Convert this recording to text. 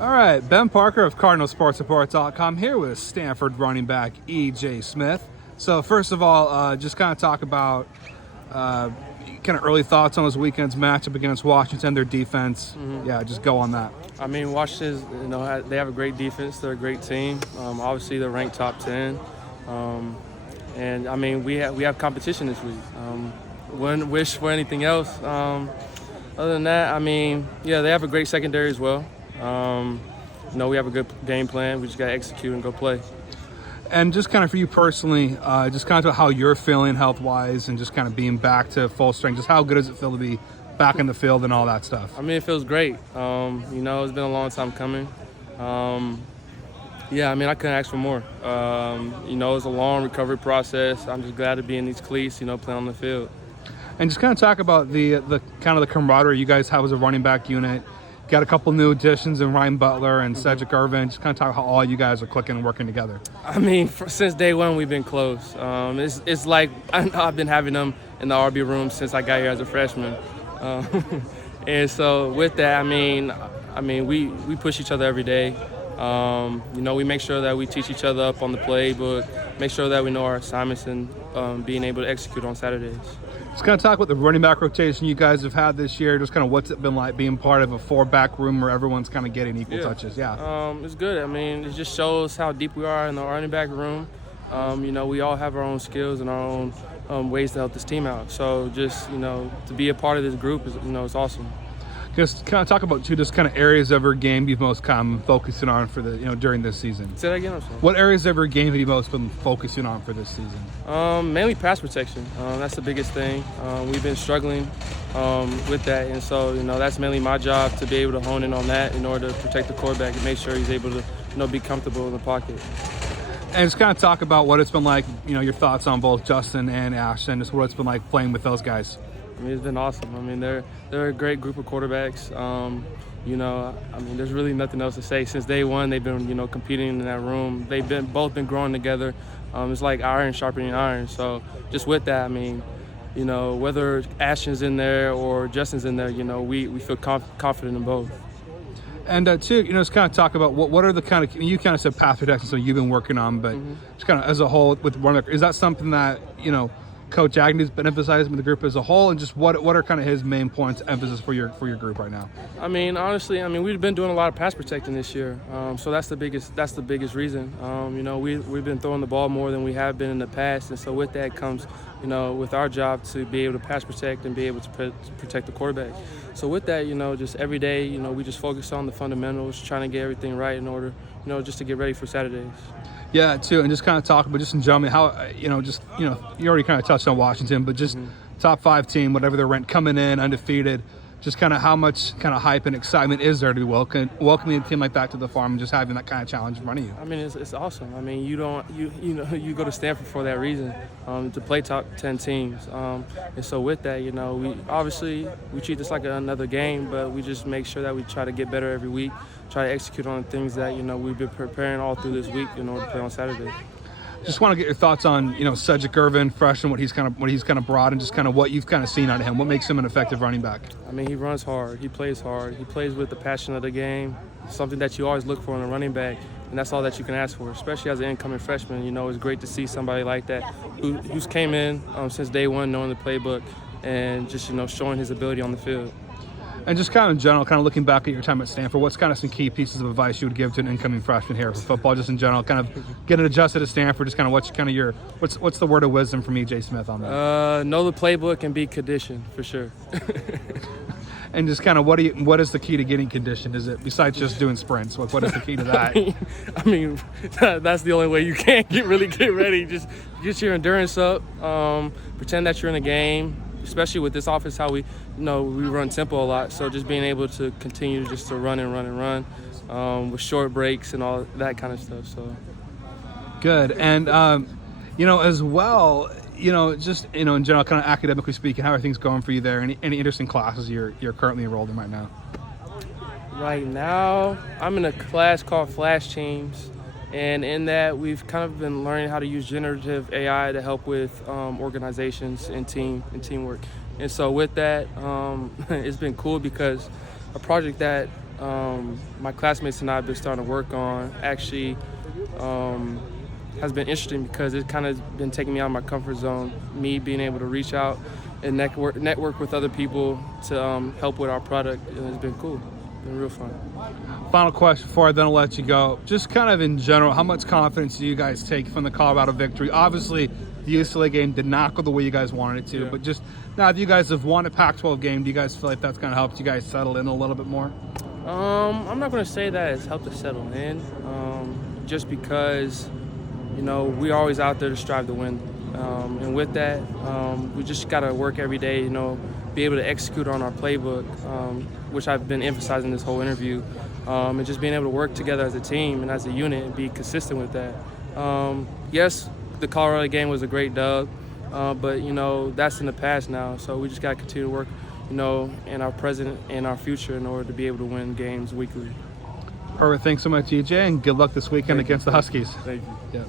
All right, Ben Parker of CardinalSportsReport.com here with Stanford running back E.J. Smith. So first of all, just kind of talk about kind of early thoughts on this weekend's matchup against Washington, their defense. Yeah, just go on that. I mean, Washington's, they have a great defense. They're a great team. Obviously, they're ranked top 10. And I mean, we have competition this week. Wouldn't wish for anything else. Other than that, I mean, yeah, they have a great secondary as well. We have a good game plan. We just got to execute and go play. And just kind of for you personally, just kind of how you're feeling health-wise and just kind of being back to full strength. Just how good does it feel to be back in the field and all that stuff? I mean, it feels great. It's been a long time coming. Yeah, I mean, I couldn't ask for more. It's a long recovery process. I'm just glad to be in these cleats, playing on the field. And just kind of talk about the kind of the camaraderie you guys have as a running back unit. Got a couple new additions in Ryan Butler and Cedric Irvin. Just kind of talk how all you guys are clicking and working together. I mean, since day one, we've been close. It's like I've been having them in the RB room since I got here as a freshman. And so with that, I mean, we push each other every day. We make sure that we teach each other up on the playbook, make sure that we know our assignments and being able to execute on Saturdays. Just kind of talk about the running back rotation you guys have had this year. Just kind of what's it been like being part of a four-back room where everyone's kind of getting equal touches. Yeah. It's good. I mean, it just shows how deep we are in the running back room. We all have our own skills and our own ways to help this team out. So just, to be a part of this group is, it's awesome. Just kind of talk about just kind of areas of your game you've most come focusing on for the during this season. Say that again. I'm sorry. What areas of your game have you most been focusing on for this season? Mainly pass protection. That's the biggest thing. We've been struggling with that, and so that's mainly my job to be able to hone in on that in order to protect the quarterback and make sure he's able to be comfortable in the pocket. And just kind of talk about what it's been like. Your thoughts on both Justin and Ashton. Just what it's been like playing with those guys. I mean, it's been awesome. I mean, they're a great group of quarterbacks. There's really nothing else to say. Since day one, they've been, competing in that room. They've both been growing together. It's like iron sharpening iron. So just with that, I mean, whether Ashton's in there or Justin's in there, we feel confident in both. And too, just kind of talk about what are the kind of, you kind of said pass protection, so you've been working on, but just kind of as a whole with running, is that something that, Coach Agnews been emphasizing with the group as a whole, and just what are kind of his main points, emphasis for your group right now? I mean, honestly, we've been doing a lot of pass protecting this year, so that's the biggest reason. We've been throwing the ball more than we have been in the past, and so with that comes, with our job to be able to pass protect and be able to protect the quarterback. So with that, just every day, we just focus on the fundamentals, trying to get everything right in order, just to get ready for Saturdays. Yeah, too, and just kind of talk about just in general how, you already kind of touched on Washington, but just top 5 team, whatever they're ranked, coming in undefeated, just kind of how much kind of hype and excitement is there to be welcoming a team like that to the farm and just having that kind of challenge in front of you? I mean, it's awesome. I mean, you go to Stanford for that reason, to play top 10 teams, and so with that, we treat this like another game, but we just make sure that we try to get better every week. Try to execute on the things that we've been preparing all through this week in order to play on Saturday. Just want to get your thoughts on Cedric Irvin, freshman, what he's kind of brought, and just kind of what you've kind of seen out of him. What makes him an effective running back? I mean, he runs hard. He plays hard. He plays with the passion of the game. Something that you always look for in a running back, and that's all that you can ask for, especially as an incoming freshman. It's great to see somebody like that who's came in since day one, knowing the playbook, and just showing his ability on the field. And just kind of in general, kind of looking back at your time at Stanford, what's kind of some key pieces of advice you would give to an incoming freshman here for football, just in general, kind of getting adjusted at Stanford, just kind of what's the word of wisdom from E.J. Smith on that? Know the playbook and be conditioned, for sure. And just kind of what is the key to getting conditioned? Is it, besides just doing sprints, what is the key to that? I mean, that's the only way you can really get ready. Just get your endurance up, pretend that you're in a game. Especially with this offense, how we run tempo a lot. So just being able to continue just to run and run and run with short breaks and all that kind of stuff. So good. And as well, just in general, kind of academically speaking, how are things going for you there? Any interesting classes you're currently enrolled in right now? Right now, I'm in a class called Flash Teams. And in that, we've kind of been learning how to use generative AI to help with organizations and teamwork. And so with that, it's been cool because a project that my classmates and I have been starting to work on actually has been interesting because it's kind of been taking me out of my comfort zone, me being able to reach out and network with other people to help with our product, and it's been cool. It's been real fun. Final question before I then let you go. Just kind of in general, how much confidence do you guys take from the Colorado victory? Obviously, the UCLA game did not go the way you guys wanted it to, but just now that you guys have won a Pac-12 game, do you guys feel like that's kind of helped you guys settle in a little bit more? I'm not going to say that it's helped us settle in, just because, you know, we're always out there to strive to win. And with that, we just got to work every day, you know, be able to execute on our playbook, which I've been emphasizing this whole interview, and just being able to work together as a team and as a unit and be consistent with that. Yes, the Colorado game was a great dub, but, you know, that's in the past now, so we just got to continue to work, you know, in our present and our future in order to be able to win games weekly. Perfect. Thanks so much, E.J., and good luck this weekend against the Huskies. Thank you. Yeah.